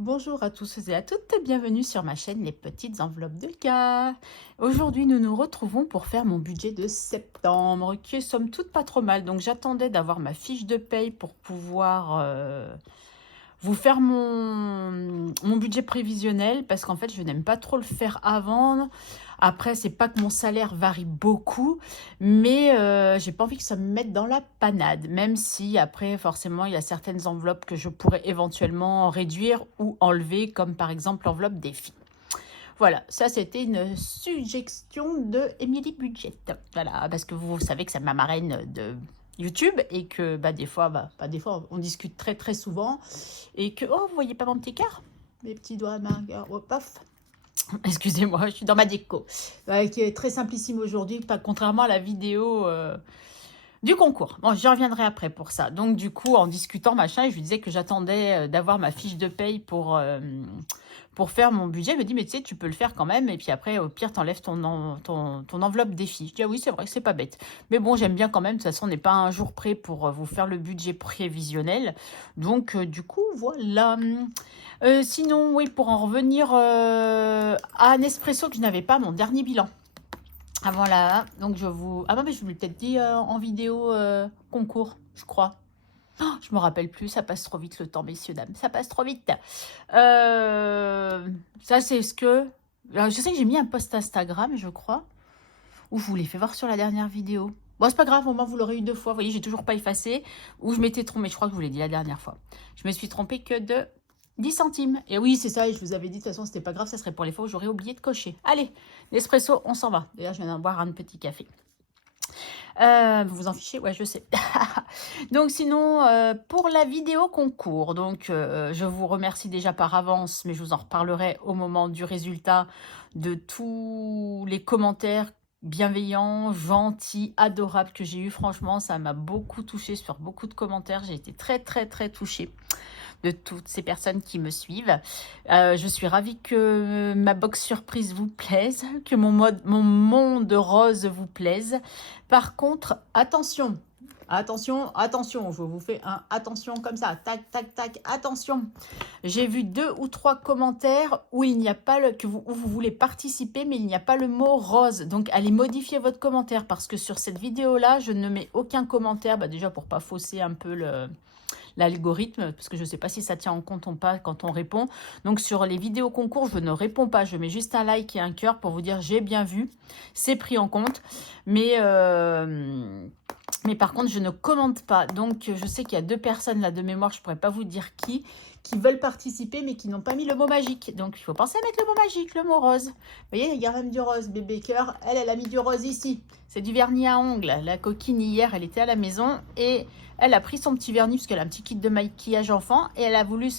Bonjour à tous et à toutes, bienvenue sur ma chaîne Les Petites Enveloppes de K. Aujourd'hui, nous nous retrouvons pour faire mon budget de septembre, qui est somme toute pas trop mal. Donc j'attendais d'avoir ma fiche de paye pour pouvoir vous faire mon budget prévisionnel, parce qu'en fait, je n'aime pas trop le faire avant. Après, c'est pas que mon salaire varie beaucoup, mais j'ai pas envie que ça me mette dans la panade, même si après, forcément, il y a certaines enveloppes que je pourrais éventuellement réduire ou enlever, comme par exemple l'enveloppe des filles. Voilà, ça c'était une suggestion de Émilie Budget. Voilà, parce que vous savez que c'est ma marraine de YouTube et que des fois on discute très très souvent et que, oh, vous voyez pas mon petit cœur? Mes petits doigts, marqueurs, oh, paf. Excusez-moi, je suis dans ma déco, qui est très simplissime aujourd'hui, contrairement à la vidéo du concours. Bon, j'y reviendrai après pour ça. Donc, du coup, en discutant, machin, je lui disais que j'attendais d'avoir ma fiche de paye pour faire mon budget. Elle me dit, mais tu sais, tu peux le faire quand même. Et puis après, au pire, t'enlèves ton enveloppe défi. Je dis, ah oui, c'est vrai que c'est pas bête. Mais bon, j'aime bien quand même. De toute façon, on n'est pas un jour près pour vous faire le budget prévisionnel. Donc, du coup, voilà. Sinon, oui, pour en revenir à Nespresso, que je n'avais pas mon dernier bilan. Avant là, donc je vous... Ah non, mais je vous l'ai peut-être dit en vidéo concours, je crois. Oh, je me rappelle plus, ça passe trop vite le temps, messieurs, dames. Ça passe trop vite. Ça, c'est ce que... Alors, je sais que j'ai mis un post Instagram, je crois, où je vous l'ai fait voir sur la dernière vidéo. Bon, c'est pas grave, au moins vous l'aurez eu 2 fois. Vous voyez, j'ai toujours pas effacé. Ou je m'étais trompée, je crois que je vous l'ai dit la dernière fois. Je me suis trompée que de 10 centimes. Et oui, c'est ça, et je vous avais dit, de toute façon, c'était pas grave, ça serait pour les fois où j'aurais oublié de cocher. Allez, l'espresso, on s'en va. D'ailleurs, je viens d'en boire un petit café. Vous vous en fichez? Ouais, je sais. Donc sinon, pour la vidéo concours, donc je vous remercie déjà par avance, mais je vous en reparlerai au moment du résultat, de tous les commentaires bienveillants, gentils, adorables que j'ai eu. Franchement, ça m'a beaucoup touchée sur beaucoup de commentaires. J'ai été très, très, très touchée de toutes ces personnes qui me suivent. Je suis ravie que ma box surprise vous plaise, que mon monde rose vous plaise. Par contre, attention, attention, attention, je vous fais un attention comme ça, tac, tac, tac, attention. J'ai vu 2 ou 3 commentaires où il n'y a pas où vous voulez participer, mais il n'y a pas le mot rose. Donc, allez modifier votre commentaire, parce que sur cette vidéo-là, je ne mets aucun commentaire, déjà pour pas fausser un peu l'algorithme, parce que je ne sais pas si ça tient en compte ou pas quand on répond. Donc sur les vidéos concours, je ne réponds pas, je mets juste un like et un cœur pour vous dire j'ai bien vu, c'est pris en compte. Mais par contre, je ne commente pas. Donc, je sais qu'il y a 2 personnes là de mémoire, je ne pourrais pas vous dire qui veulent participer, mais qui n'ont pas mis le mot magique. Donc, il faut penser à mettre le mot magique, le mot rose. Vous voyez, il y a même du rose. Bébé cœur, elle a mis du rose ici. C'est du vernis à ongles. La coquine, hier, elle était à la maison et elle a pris son petit vernis, parce qu'elle a un petit kit de maquillage enfant, et elle a voulu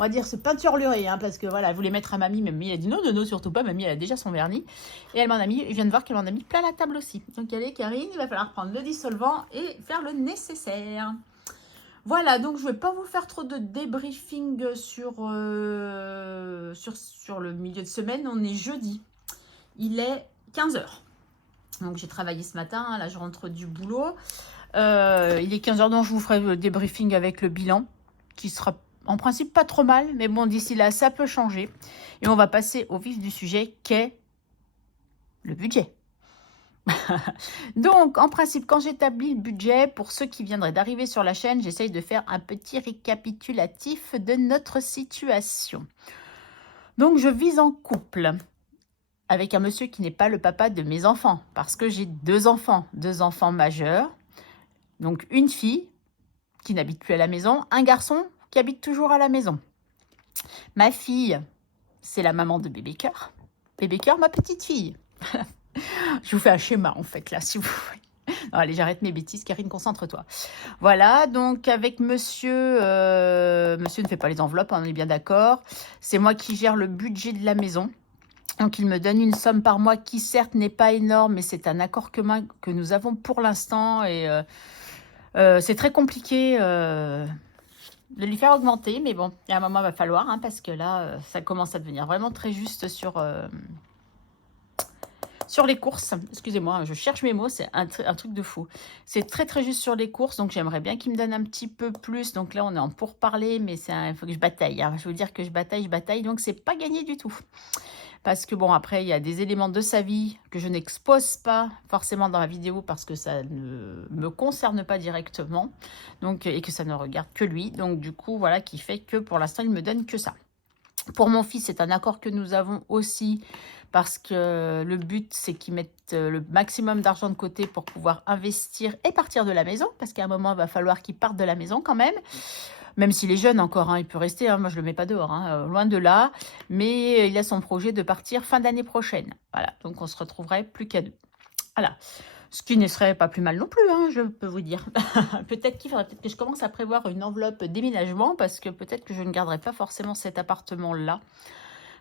on va dire, se peinturlurer, hein, parce que voilà, elle voulait mettre à mamie, mais mamie a dit non, non, non, surtout pas, mamie elle a déjà son vernis. Et elle m'en a mis, je viens de voir qu'elle m'en a mis plein la table aussi. Donc allez Karine, il va falloir prendre le dissolvant et faire le nécessaire. Voilà, donc je ne vais pas vous faire trop de débriefing sur le milieu de semaine, on est jeudi. Il est 15h. Donc j'ai travaillé ce matin, hein, là je rentre du boulot. Il est 15h, donc je vous ferai le débriefing avec le bilan, qui sera en principe pas trop mal, mais bon, d'ici là, ça peut changer. Et on va passer au vif du sujet, qu'est le budget. Donc, en principe, quand j'établis le budget, pour ceux qui viendraient d'arriver sur la chaîne, j'essaye de faire un petit récapitulatif de notre situation. Donc, je vis en couple avec un monsieur qui n'est pas le papa de mes enfants, parce que j'ai 2 enfants majeurs, donc une fille qui n'habite plus à la maison, un garçon qui habite toujours à la maison. Ma fille, c'est la maman de Bébé Cœur. Bébé Cœur, ma petite fille. Je vous fais un schéma, en fait, là, si vous voulez. Non, allez, j'arrête mes bêtises. Karine, concentre-toi. Voilà, donc avec monsieur... monsieur ne fait pas les enveloppes, on est bien d'accord. C'est moi qui gère le budget de la maison. Donc, il me donne une somme par mois qui, certes, n'est pas énorme, mais c'est un accord commun que nous avons pour l'instant. Et c'est très compliqué de lui faire augmenter. Mais bon, il y a un moment, il va falloir, hein, parce que là, ça commence à devenir vraiment très juste Sur les courses, excusez-moi, je cherche mes mots, c'est un truc de fou. C'est très, très juste sur les courses, donc j'aimerais bien qu'il me donne un petit peu plus. Donc là, on est en pourparlers, mais il faut que je bataille, hein. Je veux dire que je bataille, donc c'est pas gagné du tout. Parce que bon, après, il y a des éléments de sa vie que je n'expose pas forcément dans la vidéo parce que ça ne me concerne pas directement, donc, et que ça ne regarde que lui. Donc du coup, voilà, qui fait que pour l'instant, il me donne que ça. Pour mon fils, c'est un accord que nous avons aussi parce que le but, c'est qu'il mette le maximum d'argent de côté pour pouvoir investir et partir de la maison. Parce qu'à un moment, il va falloir qu'il parte de la maison quand même. Même s'il est jeune encore, hein, il peut rester. Hein, moi, je ne le mets pas dehors, hein, loin de là. Mais il a son projet de partir fin d'année prochaine. Voilà, donc on se retrouverait plus qu'à deux. Voilà. Ce qui ne serait pas plus mal non plus, hein, je peux vous dire. Peut-être qu'il faudrait peut-être que je commence à prévoir une enveloppe déménagement parce que peut-être que je ne garderai pas forcément cet appartement-là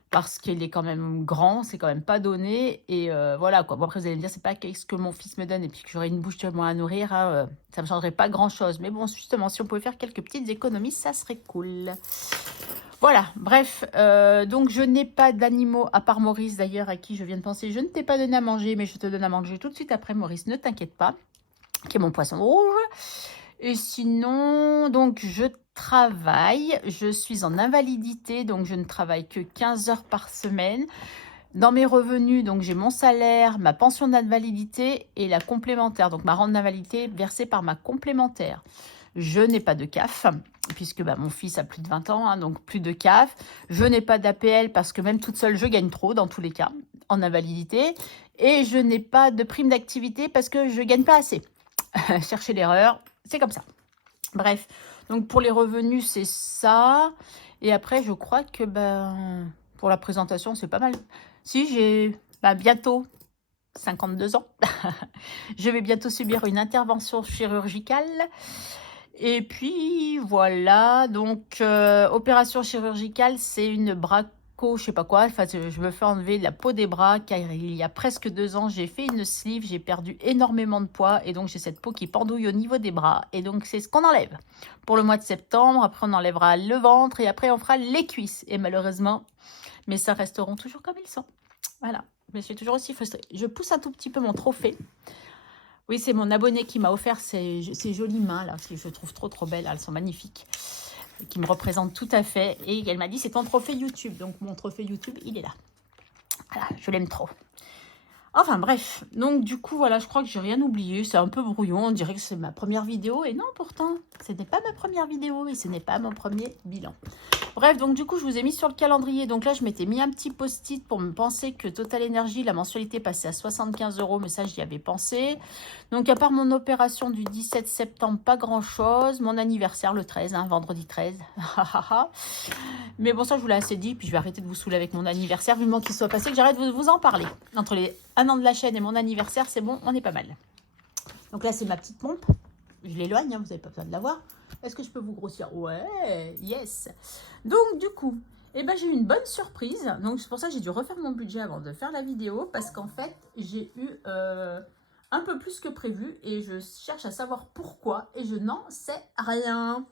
parce qu'il est quand même grand, c'est quand même pas donné et voilà quoi. Bon après vous allez me dire c'est pas ce que mon fils me donne et puis que j'aurai une bouche de moins à nourrir, hein, ça me changerait pas grand-chose. Mais bon justement si on pouvait faire quelques petites économies, ça serait cool. Voilà, bref, donc je n'ai pas d'animaux, à part Maurice d'ailleurs, à qui je viens de penser. Je ne t'ai pas donné à manger, mais je te donne à manger tout de suite après Maurice, ne t'inquiète pas, qui est mon poisson rouge. Et sinon, donc je travaille, je suis en invalidité, donc je ne travaille que 15 heures par semaine. Dans mes revenus, donc j'ai mon salaire, ma pension d'invalidité et la complémentaire, donc ma rente d'invalidité versée par ma complémentaire. Je n'ai pas de CAF, puisque mon fils a plus de 20 ans, hein, donc plus de CAF. Je n'ai pas d'APL parce que même toute seule, je gagne trop dans tous les cas, en invalidité. Et je n'ai pas de prime d'activité parce que je ne gagne pas assez. Cherchez l'erreur, c'est comme ça. Bref, donc pour les revenus, c'est ça. Et après, je crois que pour la présentation, c'est pas mal. Si j'ai bientôt 52 ans, je vais bientôt subir une intervention chirurgicale. Et puis voilà, donc opération chirurgicale, c'est une bracho, je sais pas quoi. Enfin, je me fais enlever la peau des bras car il y a presque 2 ans, j'ai fait une sleeve, j'ai perdu énormément de poids et donc j'ai cette peau qui pendouille au niveau des bras. Et donc c'est ce qu'on enlève pour le mois de septembre. Après on enlèvera le ventre et après on fera les cuisses. Et malheureusement, mes seins resteront toujours comme ils sont. Voilà, je suis toujours aussi frustrée. Je pousse un tout petit peu mon trophée. Oui, c'est mon abonné qui m'a offert ces jolies mains, là, que je trouve trop belles, elles sont magnifiques, qui me représentent tout à fait. Et elle m'a dit, c'est ton trophée YouTube. Donc, mon trophée YouTube, il est là. Voilà, je l'aime trop. Enfin, bref. Donc, du coup, voilà, je crois que j'ai rien oublié. C'est un peu brouillon. On dirait que c'est ma première vidéo. Et non, pourtant, ce n'est pas ma première vidéo et ce n'est pas mon premier bilan. Bref, donc du coup, je vous ai mis sur le calendrier. Donc là, je m'étais mis un petit post-it pour me penser que Total Energy, la mensualité passait à 75 €. Mais ça, j'y avais pensé. Donc, à part mon opération du 17 septembre, pas grand-chose. Mon anniversaire, le 13, hein, vendredi 13. Mais bon, ça, je vous l'ai assez dit. Puis, je vais arrêter de vous saouler avec mon anniversaire. Vivement qu'il soit passé, que j'arrête de vous en parler. Entre les 1 an de la chaîne et mon anniversaire, c'est bon, on est pas mal. Donc là, c'est ma petite pompe. Je l'éloigne, hein, vous n'avez pas besoin de la voir. Est-ce que je peux vous grossir? Ouais, yes. Donc, du coup, j'ai eu une bonne surprise. Donc, c'est pour ça que j'ai dû refaire mon budget avant de faire la vidéo. Parce qu'en fait, j'ai eu un peu plus que prévu. Et je cherche à savoir pourquoi. Et je n'en sais rien.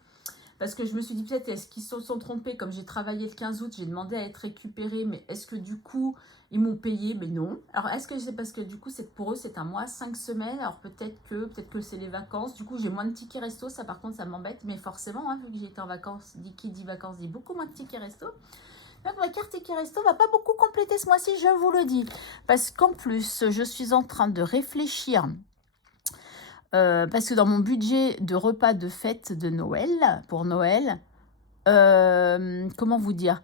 Parce que je me suis dit, peut-être, est-ce qu'ils se sont trompés? Comme j'ai travaillé le 15 août, j'ai demandé à être récupérée. Mais est-ce que du coup, ils m'ont payé? Mais non. Alors, est-ce que c'est parce que du coup, pour eux, c'est un mois, 5 semaines. Alors, peut-être que c'est les vacances. Du coup, j'ai moins de tickets resto. Ça, par contre, ça m'embête. Mais forcément, hein, vu que j'étais en vacances, qui dit vacances dit beaucoup moins de tickets resto. Donc, ma carte ticket resto va pas beaucoup compléter ce mois-ci, je vous le dis. Parce qu'en plus, je suis en train de réfléchir. Parce que dans mon budget de repas de fête de Noël, pour Noël, comment vous dire?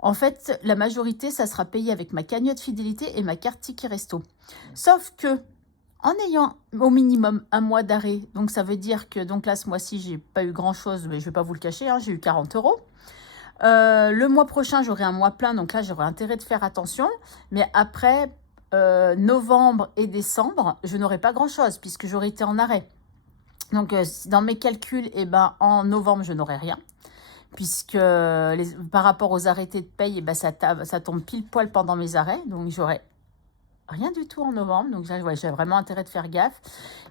En fait, la majorité, ça sera payé avec ma cagnotte fidélité et ma carte ticket resto. Sauf que, en ayant au minimum un mois d'arrêt, donc ça veut dire que donc là, ce mois-ci, j'ai pas eu grand-chose, mais je vais pas vous le cacher, hein, j'ai eu 40 €. Le mois prochain, j'aurai un mois plein, donc là, j'aurai intérêt de faire attention. Mais après, novembre et décembre, je n'aurai pas grand-chose puisque j'aurai été en arrêt. Donc, dans mes calculs, en novembre, je n'aurai rien. Puisque par rapport aux arrêtés de paye, ça tombe pile poil pendant mes arrêts. Donc, j'aurai rien du tout en novembre. Donc, ouais, j'ai vraiment intérêt de faire gaffe.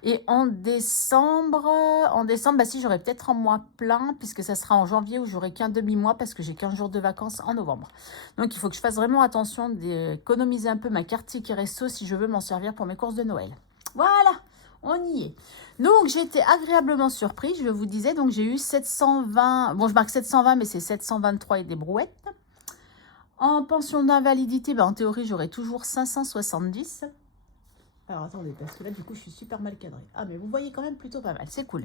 Et en décembre, bah, si, j'aurai peut-être un mois plein, puisque ça sera en janvier où j'aurai qu'un demi-mois parce que j'ai 15 jours de vacances en novembre. Donc, il faut que je fasse vraiment attention d'économiser un peu ma carte ticket resto si je veux m'en servir pour mes courses de Noël. Voilà, on y est. Donc, j'ai été agréablement surprise, je vous disais. Donc, j'ai eu 720, bon, je marque 720, mais c'est 723 et des brouettes. En pension d'invalidité, en théorie, j'aurai toujours 570. Alors, attendez, parce que là, du coup, je suis super mal cadrée. Ah, mais vous voyez quand même plutôt pas mal, c'est cool.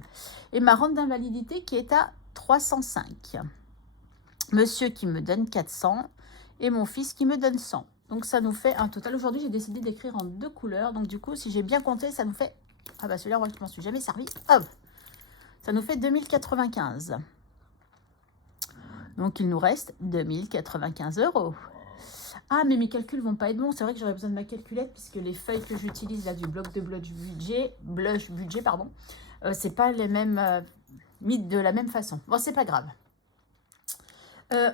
Et ma rente d'invalidité qui est à 305. Monsieur qui me donne 400 et mon fils qui me donne 100. Donc, ça nous fait un total. Aujourd'hui, j'ai décidé d'écrire en 2 couleurs. Donc, du coup, si j'ai bien compté, ça nous fait... Ah, bah, celui-là, moi, je m'en suis jamais servi. Hop, ça nous fait 2095. Donc, il nous reste 2095 €. Ah, mais mes calculs vont pas être bons. C'est vrai que j'aurais besoin de ma calculette puisque les feuilles que j'utilise là du bloc de blush budget, pardon, c'est pas les mêmes mis de la même façon. Bon, c'est pas grave.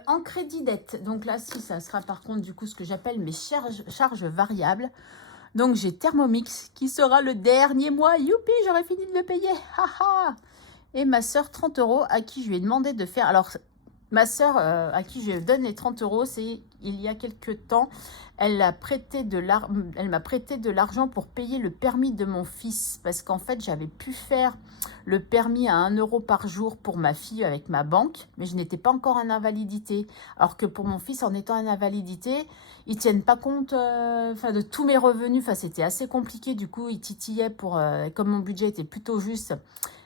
En crédit dette, donc là, si ça sera par contre du coup ce que j'appelle mes charges variables. Donc j'ai Thermomix qui sera le dernier mois. Youpi, j'aurais fini de le payer. Haha. Et ma soeur 30 € à qui je lui ai demandé de faire. Alors ma soeur à qui je donne les 30 €, c'est il y a quelques temps, elle m'a prêté de l'argent pour payer le permis de mon fils. Parce qu'en fait, j'avais pu faire le permis à 1 € par jour pour ma fille avec ma banque. Mais je n'étais pas encore en invalidité. Alors que pour mon fils, en étant en invalidité, ils ne tiennent pas compte de tous mes revenus. C'était assez compliqué. Du coup, ils titillaient pour, comme mon budget était plutôt juste,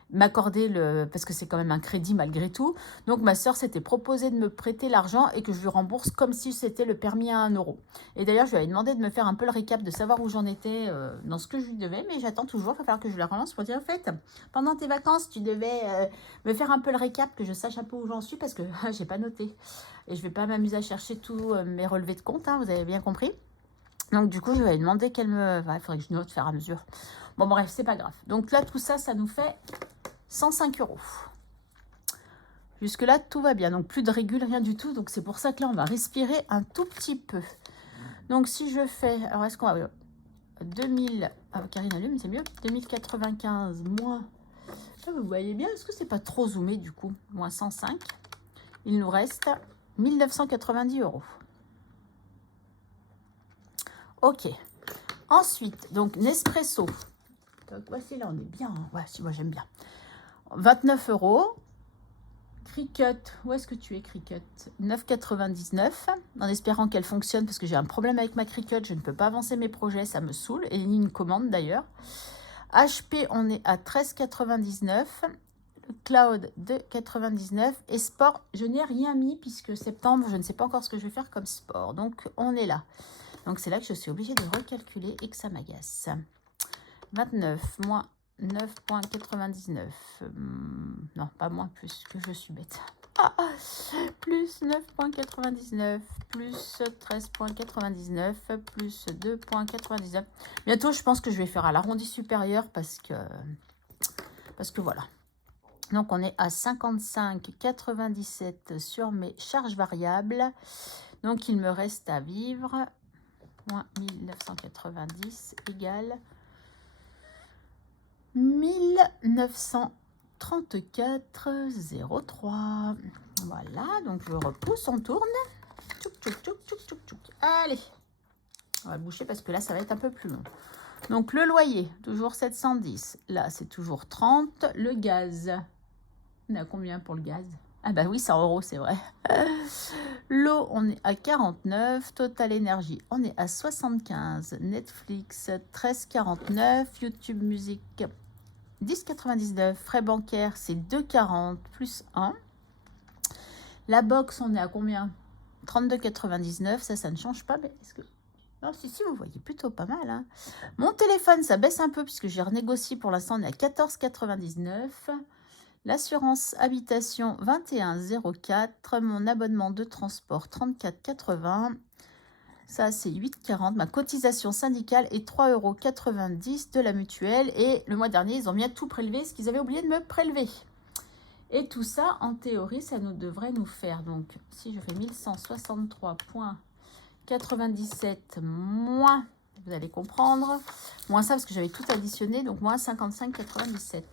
m'accorder parce que c'est quand même un crédit malgré tout. Donc ma soeur s'était proposée de me prêter l'argent et que je lui rembourse comme si c'était le permis à 1 €. Et d'ailleurs, je lui avais demandé de me faire un peu le récap, de savoir où j'en étais dans ce que je lui devais, mais j'attends toujours. Il va falloir que je la relance pour dire, en fait, pendant tes vacances, tu devais me faire un peu le récap, que je sache un peu où j'en suis, parce que j'ai pas noté. Et je vais pas m'amuser à chercher tous mes relevés de compte, hein, vous avez bien compris. Donc du coup, je lui avais demandé qu'elle me... il faudrait que je note, faire à mesure. Bon bref, c'est pas grave. Donc là, tout ça, ça nous fait 105 €. Jusque-là, tout va bien. Donc, plus de régule, rien du tout. Donc, c'est pour ça que là, on va respirer un tout petit peu. Donc, si je fais... Alors, est-ce qu'on va... 2000... Ah, Karine allume, c'est mieux. 2095 moins... Ah, vous voyez bien, est-ce que c'est pas trop zoomé, du coup? Moins 105. Il nous reste 1990 €. Ok. Ensuite, donc, Nespresso. Donc, voici, là, on est bien. Ouais, si, moi, j'aime bien. 29 €. Cricut, où est-ce que tu es, Cricut? 9,99 €, en espérant qu'elle fonctionne parce que j'ai un problème avec ma Cricut, je ne peux pas avancer mes projets, ça me saoule, et une commande d'ailleurs. HP, on est à 13,99 €, le Cloud 2,99 € et Sport, je n'ai rien mis puisque septembre, je ne sais pas encore ce que je vais faire comme sport, donc on est là. Donc c'est là que je suis obligée de recalculer et que ça m'agace. 29 moins 9,99 €. Non, pas moins, plus, que je suis bête. Plus 9,99 €, plus 13,99 €, plus 2,99 €. Bientôt, je pense que je vais faire à l'arrondi supérieur parce que voilà. Donc, on est à 55,97 € sur mes charges variables. Donc, il me reste à vivre. Moins 1990 égale 1934,03. Voilà, donc je repousse, on tourne. Tchouk, tchouk, tchouk, tchouk, tchouk, tchouk. Allez, on va boucher parce que là, ça va être un peu plus long. Donc, le loyer, toujours 710. Là, c'est toujours 30. Le gaz, on est à combien pour le gaz? Ah bah oui, 100 €, c'est vrai. L'eau, on est à 49. Total énergie, on est à 75. Netflix, 13,49. YouTube musique, 10,99. Frais bancaires, c'est 2,40 plus 1. La box, on est à combien? 32,99. Ça ne change pas. Mais est-ce que... Non, si, vous voyez plutôt pas mal. Hein. Mon téléphone, ça baisse un peu puisque j'ai renégocié. Pour l'instant, on est à 14,99. L'assurance habitation, 21,04. Mon abonnement de transport, 34,80. Ça, c'est 8,40. Ma cotisation syndicale est 3,90 € de la mutuelle. Et le mois dernier, ils ont bien tout prélevé, ce qu'ils avaient oublié de me prélever. Et tout ça, en théorie, ça devrait nous faire. Donc, si je fais 1163,97 moins Vous allez comprendre. Moins ça parce que j'avais tout additionné, donc moins 55,97.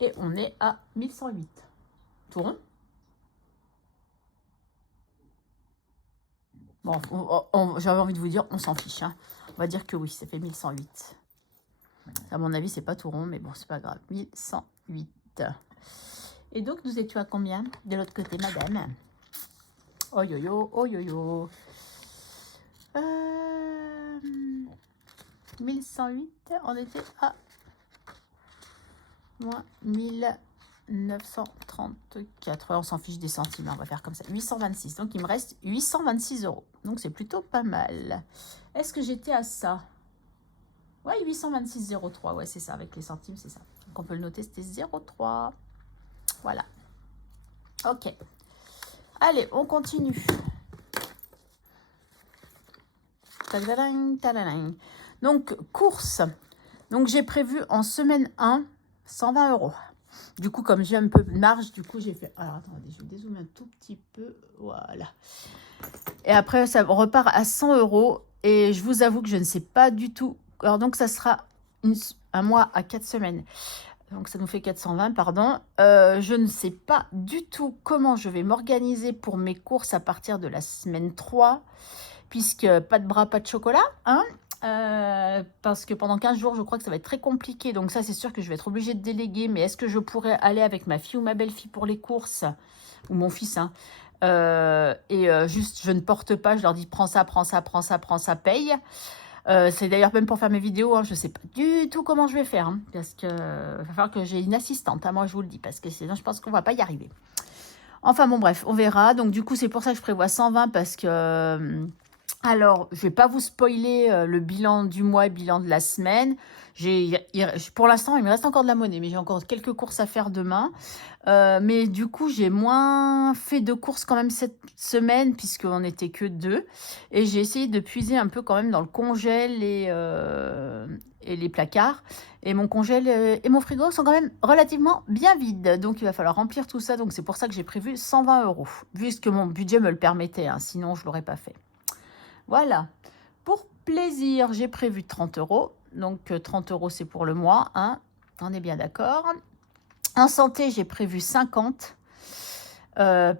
Et on est à 1108. Tout rond. Bon, j'avais envie de vous dire, on s'en fiche. Hein. On va dire que oui, ça fait 1108. À mon avis, c'est pas tout rond, mais bon, c'est pas grave. 1108. Et donc, nous étions à combien de l'autre côté, madame? Oh yo yo, oh yo yo. 1108, on était à moins 1934. Ouais, on s'en fiche des centimes, on va faire comme ça. 826, donc il me reste 826 €. Donc c'est plutôt pas mal. Est-ce que j'étais à ça? Ouais, 826,03, ouais, c'est ça, avec les centimes, c'est ça. Donc on peut le noter, c'était 0,3. Voilà. Ok. Allez, on continue. Tadadang, tadadang. Donc, course. Donc, j'ai prévu en semaine 1, 120 €. Du coup, comme j'ai un peu de marge, du coup, j'ai fait... Alors, attendez, je vais dézoomer un tout petit peu. Voilà. Et après, ça repart à 100 €. Et je vous avoue que je ne sais pas du tout. Alors, donc, ça sera un mois à 4 semaines. Donc, ça nous fait 420, pardon. Je ne sais pas du tout comment je vais m'organiser pour mes courses à partir de la semaine 3. Puisque pas de bras, pas de chocolat. Hein, parce que pendant 15 jours, je crois que ça va être très compliqué. Donc ça, c'est sûr que je vais être obligée de déléguer. Mais est-ce que je pourrais aller avec ma fille ou ma belle-fille pour les courses? Ou mon fils, hein. Juste, je ne porte pas. Je leur dis, prends ça, prends ça, prends ça, prends ça, paye. C'est d'ailleurs même pour faire mes vidéos, hein, je ne sais pas du tout comment je vais faire. Hein, parce que va falloir que j'ai une assistante, hein, moi je vous le dis. Parce que sinon, je pense qu'on ne va pas y arriver. Enfin bon, bref, on verra. Donc du coup, c'est pour ça que je prévois 120 parce que... alors, je ne vais pas vous spoiler le bilan du mois et le bilan de la semaine. Pour l'instant, il me reste encore de la monnaie, mais j'ai encore quelques courses à faire demain. Mais du coup, j'ai moins fait de courses quand même cette semaine, puisqu'on n'était que 2. Et j'ai essayé de puiser un peu quand même dans le congèle et les placards. Et mon congèle et mon frigo sont quand même relativement bien vides. Donc, il va falloir remplir tout ça. Donc, c'est pour ça que j'ai prévu 120 €, puisque mon budget me le permettait. Hein, sinon, je ne l'aurais pas fait. Voilà. Pour plaisir, j'ai prévu 30 €. Donc, 30 € c'est pour le mois. Hein. On est bien d'accord. En santé, j'ai prévu 50.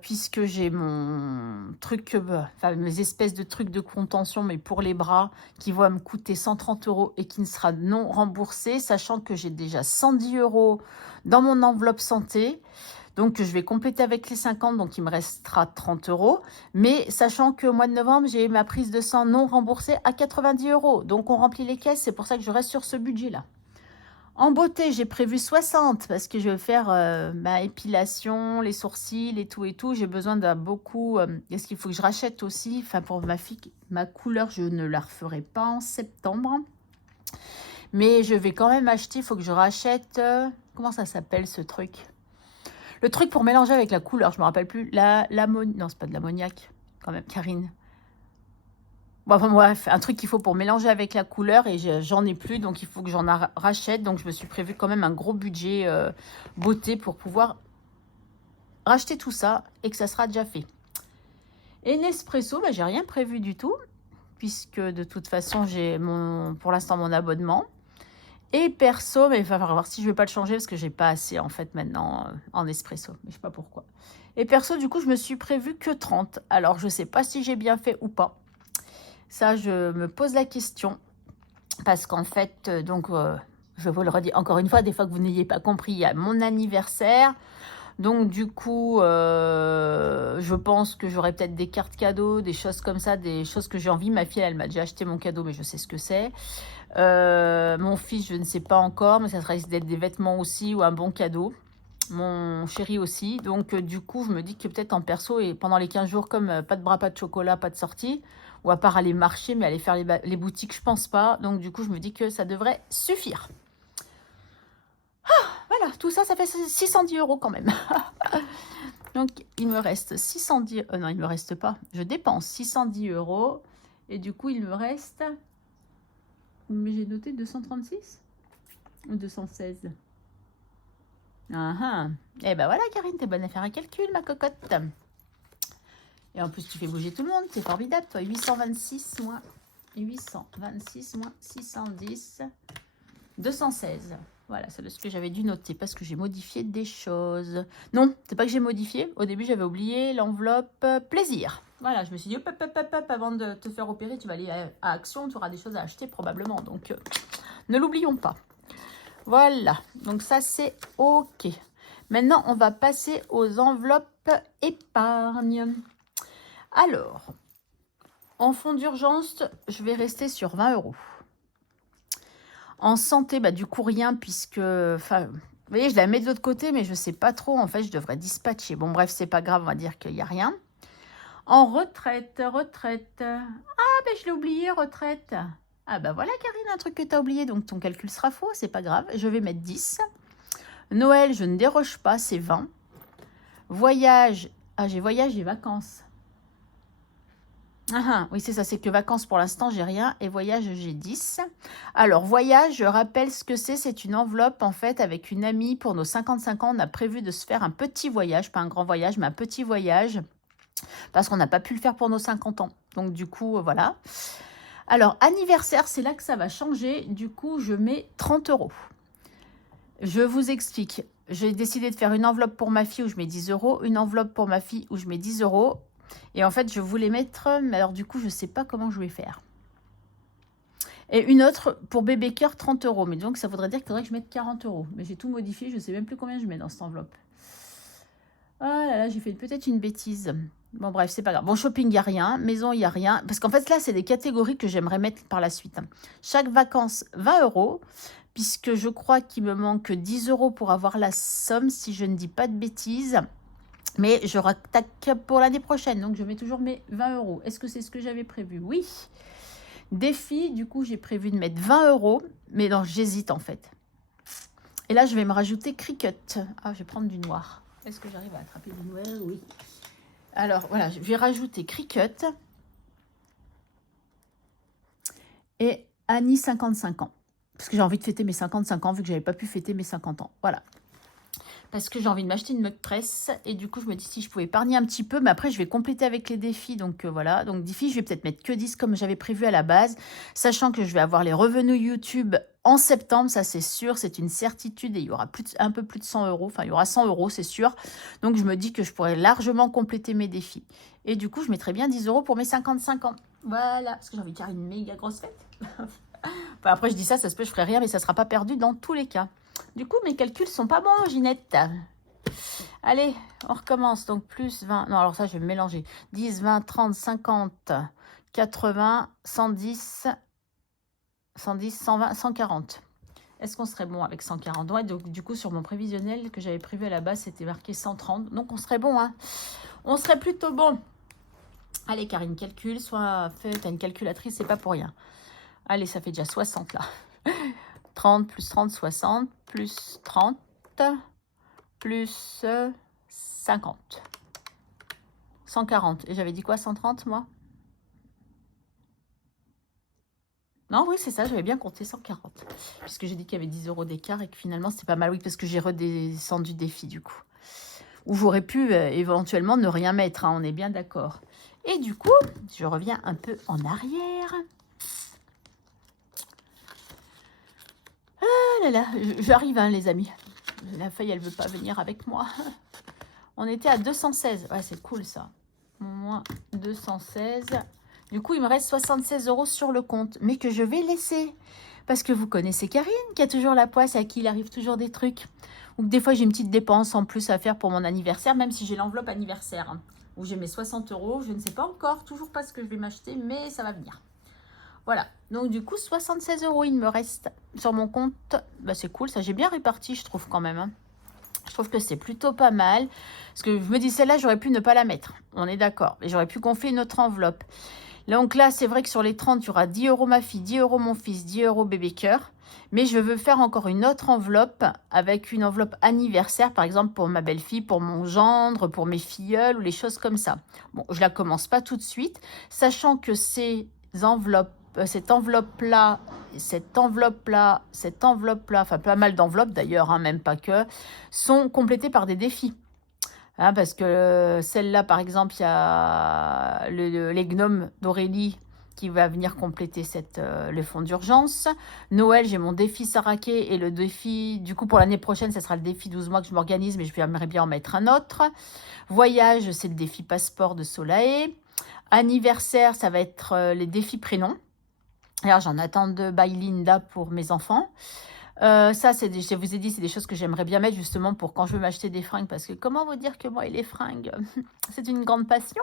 Puisque j'ai mon truc, enfin mes espèces de trucs de contention, mais pour les bras, qui vont me coûter 130 € et qui ne sera non remboursé, sachant que j'ai déjà 110 € dans mon enveloppe santé. Donc, je vais compléter avec les 50, donc il me restera 30 €. Mais sachant qu'au mois de novembre, j'ai ma prise de sang non remboursée à 90 €. Donc, on remplit les caisses, c'est pour ça que je reste sur ce budget-là. En beauté, j'ai prévu 60 parce que je vais faire ma épilation, les sourcils et tout et tout. J'ai besoin de beaucoup... Est-ce qu'il faut que je rachète aussi? Enfin, pour ma fille, ma couleur, je ne la referai pas en septembre. Mais je vais quand même acheter, il faut que je rachète... comment ça s'appelle ce truc? Le truc pour mélanger avec la couleur, je ne me rappelle plus. Non, c'est pas de l'ammoniac, quand même, Karine. Bon, enfin, bref, un truc qu'il faut pour mélanger avec la couleur et j'en ai plus, donc il faut que j'en rachète. Donc, je me suis prévu quand même un gros budget beauté pour pouvoir racheter tout ça et que ça sera déjà fait. Et Nespresso, bah, j'ai rien prévu du tout, puisque de toute façon, j'ai pour l'instant mon abonnement. Et perso, mais il va falloir voir si je ne vais pas le changer parce que j'ai pas assez en fait maintenant en espresso. Mais je sais pas pourquoi. Et perso, du coup, je me suis prévu que 30. Alors, je ne sais pas si j'ai bien fait ou pas. Ça, je me pose la question. Parce qu'en fait, je vous le redis encore une fois, des fois que vous n'ayez pas compris, il y a mon anniversaire. Donc, du coup, je pense que j'aurai peut-être des cartes cadeaux, des choses comme ça, des choses que j'ai envie. Ma fille, elle m'a déjà acheté mon cadeau, mais je sais ce que c'est. Mon fils, je ne sais pas encore, mais ça risque d'être des vêtements aussi ou un bon cadeau. Mon chéri aussi. Donc, du coup, je me dis que peut-être en perso, et pendant les 15 jours, comme pas de bras, pas de chocolat, pas de sortie, ou à part aller marcher, mais aller faire les boutiques, je pense pas. Donc, du coup, je me dis que ça devrait suffire. Voilà, tout ça, ça fait 610 € quand même. Donc, il me reste 610... non, il ne me reste pas. Je dépense 610 €. Et du coup, il me reste... Mais j'ai noté 236 ou 216. Ah ah. Eh ben voilà, Karine, t'es bonne à faire un calcul, ma cocotte. Et en plus, tu fais bouger tout le monde. C'est formidable, toi. 826 moins 610, 216. Voilà, c'est ce que j'avais dû noter parce que j'ai modifié des choses. Non, c'est pas que j'ai modifié. Au début, j'avais oublié l'enveloppe plaisir. Voilà, je me suis dit, hop, hop, hop, hop, avant de te faire opérer, tu vas aller à Action, tu auras des choses à acheter probablement. Donc, ne l'oublions pas. Voilà, donc ça, c'est OK. Maintenant, on va passer aux enveloppes épargne. Alors, en fonds d'urgence, je vais rester sur 20 €. En santé, bah, du coup, rien, puisque... Enfin, vous voyez, je la mets de l'autre côté, mais je ne sais pas trop. En fait, je devrais dispatcher. Bon, bref, c'est pas grave, on va dire qu'il n'y a rien. En retraite. Ah, ben, je l'ai oublié, retraite. Ah, bah voilà, Karine, un truc que tu as oublié, donc ton calcul sera faux, c'est pas grave. Je vais mettre 10. Noël, je ne déroge pas, c'est 20. Voyage, ah, j'ai voyage et vacances. Ah, oui, c'est ça, c'est que vacances pour l'instant, j'ai rien. Et voyage, j'ai 10. Alors, voyage, je rappelle ce que c'est. C'est une enveloppe, en fait, avec une amie. Pour nos 55 ans, on a prévu de se faire un petit voyage. Pas un grand voyage, mais un petit voyage. Parce qu'on n'a pas pu le faire pour nos 50 ans. Donc, du coup, voilà. Alors, anniversaire, c'est là que ça va changer. Du coup, je mets 30 €. Je vous explique. J'ai décidé de faire une enveloppe pour ma fille où je mets 10 €. Une enveloppe pour ma fille où je mets 10 €. Et en fait, je voulais mettre, mais alors du coup, je ne sais pas comment je vais faire. Et une autre pour bébé cœur, 30 €. Mais donc, ça voudrait dire qu'il faudrait que je mette 40 €. Mais j'ai tout modifié, je ne sais même plus combien je mets dans cette enveloppe. Oh là là, j'ai fait peut-être une bêtise. Bon, bref, c'est pas grave. Bon, shopping, il n'y a rien. Maison, il n'y a rien. Parce qu'en fait, là, c'est des catégories que j'aimerais mettre par la suite. Chaque vacances, 20 €. Puisque je crois qu'il me manque 10 € pour avoir la somme, si je ne dis pas de bêtises. Mais je rattaque pour l'année prochaine, donc je mets toujours mes 20 €. Est-ce que c'est ce que j'avais prévu? Oui. Défi, du coup, j'ai prévu de mettre 20 €, mais non, j'hésite en fait. Et là, je vais me rajouter Cricut. Ah, je vais prendre du noir. Est-ce que j'arrive à attraper du noir? Oui. Alors, voilà, je vais rajouter Cricut. Et Annie, 55 ans. Parce que j'ai envie de fêter mes 55 ans, vu que je n'avais pas pu fêter mes 50 ans. Voilà. Parce que j'ai envie de m'acheter une mug presse. Et du coup, je me dis si je pouvais épargner un petit peu. Mais après, je vais compléter avec les défis. Donc, voilà. Donc, défis, je vais peut-être mettre que 10 comme j'avais prévu à la base. Sachant que je vais avoir les revenus YouTube en septembre. Ça, c'est sûr. C'est une certitude. Et il y aura un peu plus de 100 €. Enfin, il y aura 100 €, c'est sûr. Donc, je me dis que je pourrais largement compléter mes défis. Et du coup, je mettrais bien 10 € pour mes 55 ans. Voilà. Parce que j'ai envie de faire une méga grosse fête. Enfin, après, je dis ça se peut, je ferai rien. Mais ça ne sera pas perdu dans tous les cas. Du coup, mes calculs sont pas bons, Ginette. Allez, on recommence. Donc, plus 20. Non, alors ça, je vais me mélanger. 10, 20, 30, 50, 80, 110, 110, 120, 140. Est-ce qu'on serait bon avec 140? Ouais, donc, du coup, sur mon prévisionnel que j'avais prévu à la base, c'était marqué 130. Donc, on serait bon, hein. On serait plutôt bon. Allez, Karine, calcule. Soit fait, t'as une calculatrice, c'est pas pour rien. Allez, ça fait déjà 60, là. 30 plus 30, 60, plus 30, plus 50. 140. Et j'avais dit quoi, 130, moi? Non, oui, c'est ça, j'avais bien compté 140. Puisque j'ai dit qu'il y avait 10 € d'écart et que finalement, c'était pas mal. Oui, parce que j'ai redescendu défi, du coup. Ou j'aurais pu éventuellement ne rien mettre, hein, on est bien d'accord. Et du coup, je reviens un peu en arrière. Ah là là, j'arrive, hein, les amis. La feuille, elle veut pas venir avec moi. On était à 216. Ouais, c'est cool, ça. Moins 216. Du coup, il me reste 76 € sur le compte. Mais que je vais laisser. Parce que vous connaissez Karine, qui a toujours la poisse, à qui il arrive toujours des trucs. Ou que des fois, j'ai une petite dépense en plus à faire pour mon anniversaire, même si j'ai l'enveloppe anniversaire. Hein, où j'ai mes 60 €. Je ne sais pas encore, toujours pas ce que je vais m'acheter, mais ça va venir. Voilà, donc du coup, 76 € il me reste sur mon compte. Bah, c'est cool, ça j'ai bien réparti, je trouve quand même. Hein. Je trouve que c'est plutôt pas mal. Parce que je me dis, celle-là, j'aurais pu ne pas la mettre. On est d'accord. Et j'aurais pu gonfler une autre enveloppe. Donc là, c'est vrai que sur les 30, il y aura 10 € ma fille, 10 € mon fils, 10 € bébé cœur. Mais je veux faire encore une autre enveloppe avec une enveloppe anniversaire, par exemple pour ma belle-fille, pour mon gendre, pour mes filleuls ou les choses comme ça. Bon, je la commence pas tout de suite, sachant que ces enveloppes, cette enveloppe-là, enfin pas mal d'enveloppes d'ailleurs, hein, même pas que, sont complétées par des défis. Hein, parce que celle-là, par exemple, il y a les gnomes d'Aurélie qui va venir compléter le fonds d'urgence. Noël, j'ai mon défi Saraké et le défi, du coup, pour l'année prochaine, ça sera le défi 12 mois que je m'organise, mais j'aimerais bien en mettre un autre. Voyage, c'est le défi passeport de Solae. Anniversaire, ça va être les défis prénoms. Alors, j'en attends deux by Linda pour mes enfants. Ça, je vous ai dit, c'est des choses que j'aimerais bien mettre justement pour quand je veux m'acheter des fringues. Parce que comment vous dire que moi et les fringues, c'est une grande passion.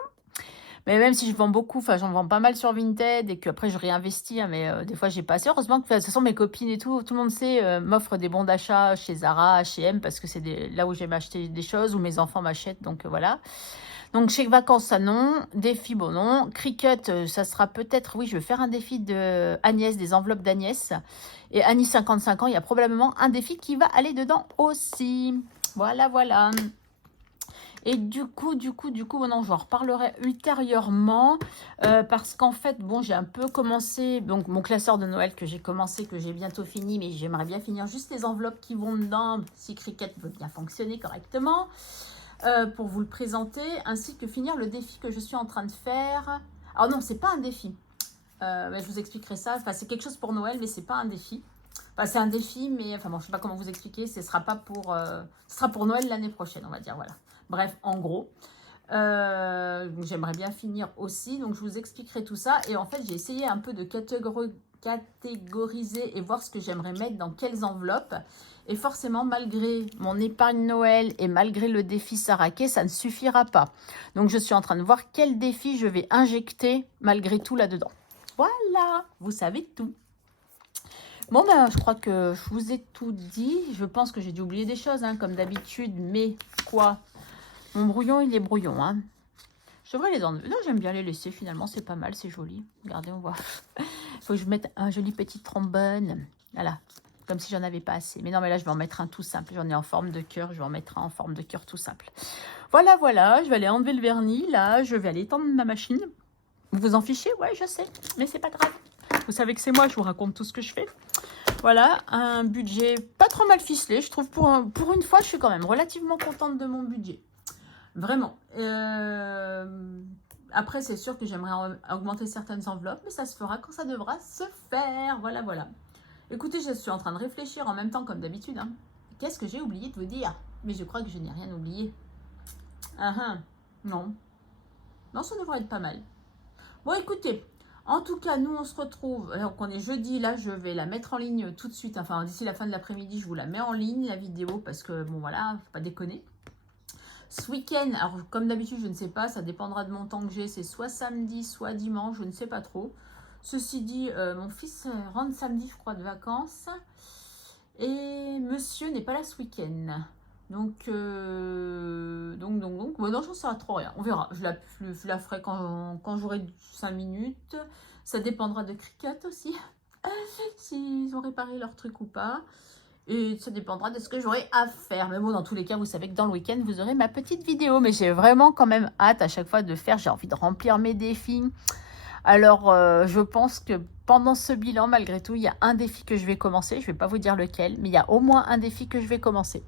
Mais même si je vends beaucoup, enfin j'en vends pas mal sur Vinted et qu'après je réinvestis, hein, mais des fois j'ai pas assez. Heureusement que de toute façon mes copines et tout le monde sait, m'offrent des bons d'achat chez Zara, H&M parce que c'est là où j'aime acheter des choses, où mes enfants m'achètent, donc voilà. Donc chèque vacances, ça non. Défi, bon non. Cricut, ça sera peut-être, oui, je vais faire un défi de Agnès, des enveloppes d'Agnès. Et Annie, 55 ans, il y a probablement un défi qui va aller dedans aussi. Voilà, voilà. Et du coup, bon, non, j'en reparlerai ultérieurement parce qu'en fait, bon, j'ai un peu commencé, donc mon classeur de Noël que j'ai commencé, que j'ai bientôt fini, mais j'aimerais bien finir juste les enveloppes qui vont dedans, si Cricut veut bien fonctionner correctement, pour vous le présenter, ainsi que finir le défi que je suis en train de faire. Alors non, c'est pas un défi, mais je vous expliquerai ça, enfin, c'est quelque chose pour Noël, mais c'est pas un défi. Enfin, c'est un défi, mais enfin bon, je sais pas comment vous expliquer, ce sera pas pour, ce sera pour Noël l'année prochaine, on va dire, voilà. Bref, en gros, j'aimerais bien finir aussi, donc je vous expliquerai tout ça. Et en fait, j'ai essayé un peu de catégoriser et voir ce que j'aimerais mettre dans quelles enveloppes. Et forcément, malgré mon épargne Noël et malgré le défi Saraké, ça ne suffira pas. Donc, je suis en train de voir quel défi je vais injecter malgré tout là-dedans. Voilà, vous savez tout. Bon, ben, je crois que je vous ai tout dit. Je pense que j'ai dû oublier des choses, hein, comme d'habitude, mais quoi ? Mon brouillon, il est brouillon, hein. Je devrais les enlever. Non, j'aime bien les laisser, finalement, c'est pas mal, c'est joli. Regardez, on voit. Il faut que je mette un joli petit trombone. Voilà, comme si j'en avais pas assez. Mais non, mais là, je vais en mettre un tout simple. J'en ai en forme de cœur, je vais en mettre un en forme de cœur tout simple. Voilà, voilà, je vais aller enlever le vernis. Là, je vais aller étendre ma machine. Vous vous en fichez? Ouais, je sais, mais c'est pas grave. Vous savez que c'est moi, je vous raconte tout ce que je fais. Voilà, un budget pas trop mal ficelé. Je trouve pour une fois, je suis quand même relativement contente de mon budget. Vraiment. Après, c'est sûr que j'aimerais augmenter certaines enveloppes, mais ça se fera quand ça devra se faire. Voilà, voilà. Écoutez, je suis en train de réfléchir en même temps, comme d'habitude, hein. Qu'est-ce que j'ai oublié de vous dire? Mais je crois que je n'ai rien oublié. Non. Non, ça devrait être pas mal. Bon, écoutez, en tout cas, nous, on se retrouve. Alors qu'on est jeudi, là, je vais la mettre en ligne tout de suite. Enfin, d'ici la fin de l'après-midi, je vous la mets en ligne, la vidéo, parce que, bon, voilà, faut pas déconner. Ce week-end, alors comme d'habitude, je ne sais pas, ça dépendra de mon temps que j'ai. C'est soit samedi, soit dimanche, je ne sais pas trop. Ceci dit, mon fils rentre samedi, je crois, de vacances. Et monsieur n'est pas là ce week-end. Donc, bon, non, j'en sais trop rien. On verra. Je la ferai quand j'aurai 5 minutes. Ça dépendra de Cricut aussi. S'ils ont réparé leur truc ou pas. Et ça dépendra de ce que j'aurai à faire. Mais bon, dans tous les cas, vous savez que dans le week-end, vous aurez ma petite vidéo. Mais j'ai vraiment quand même hâte à chaque fois de faire. J'ai envie de remplir mes défis. Alors, je pense que pendant ce bilan, malgré tout, il y a un défi que je vais commencer. Je ne vais pas vous dire lequel, mais il y a au moins un défi que je vais commencer.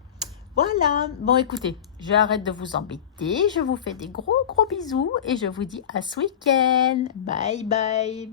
Voilà. Bon, écoutez, j'arrête de vous embêter. Je vous fais des gros bisous et je vous dis à ce week-end. Bye, bye.